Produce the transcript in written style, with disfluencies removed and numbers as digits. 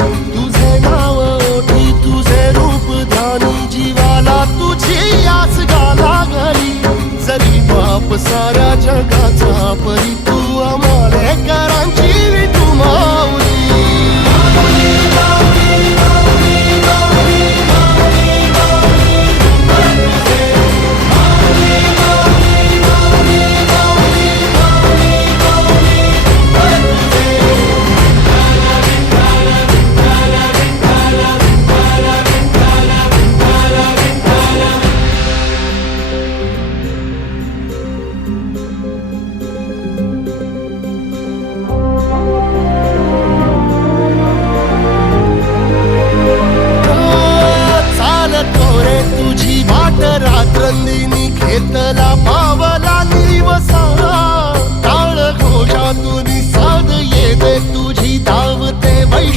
तुझे नाव ओठी तुझे रूप ध्यानी जीवाला तुझी आस गा लागली जरी बाप सा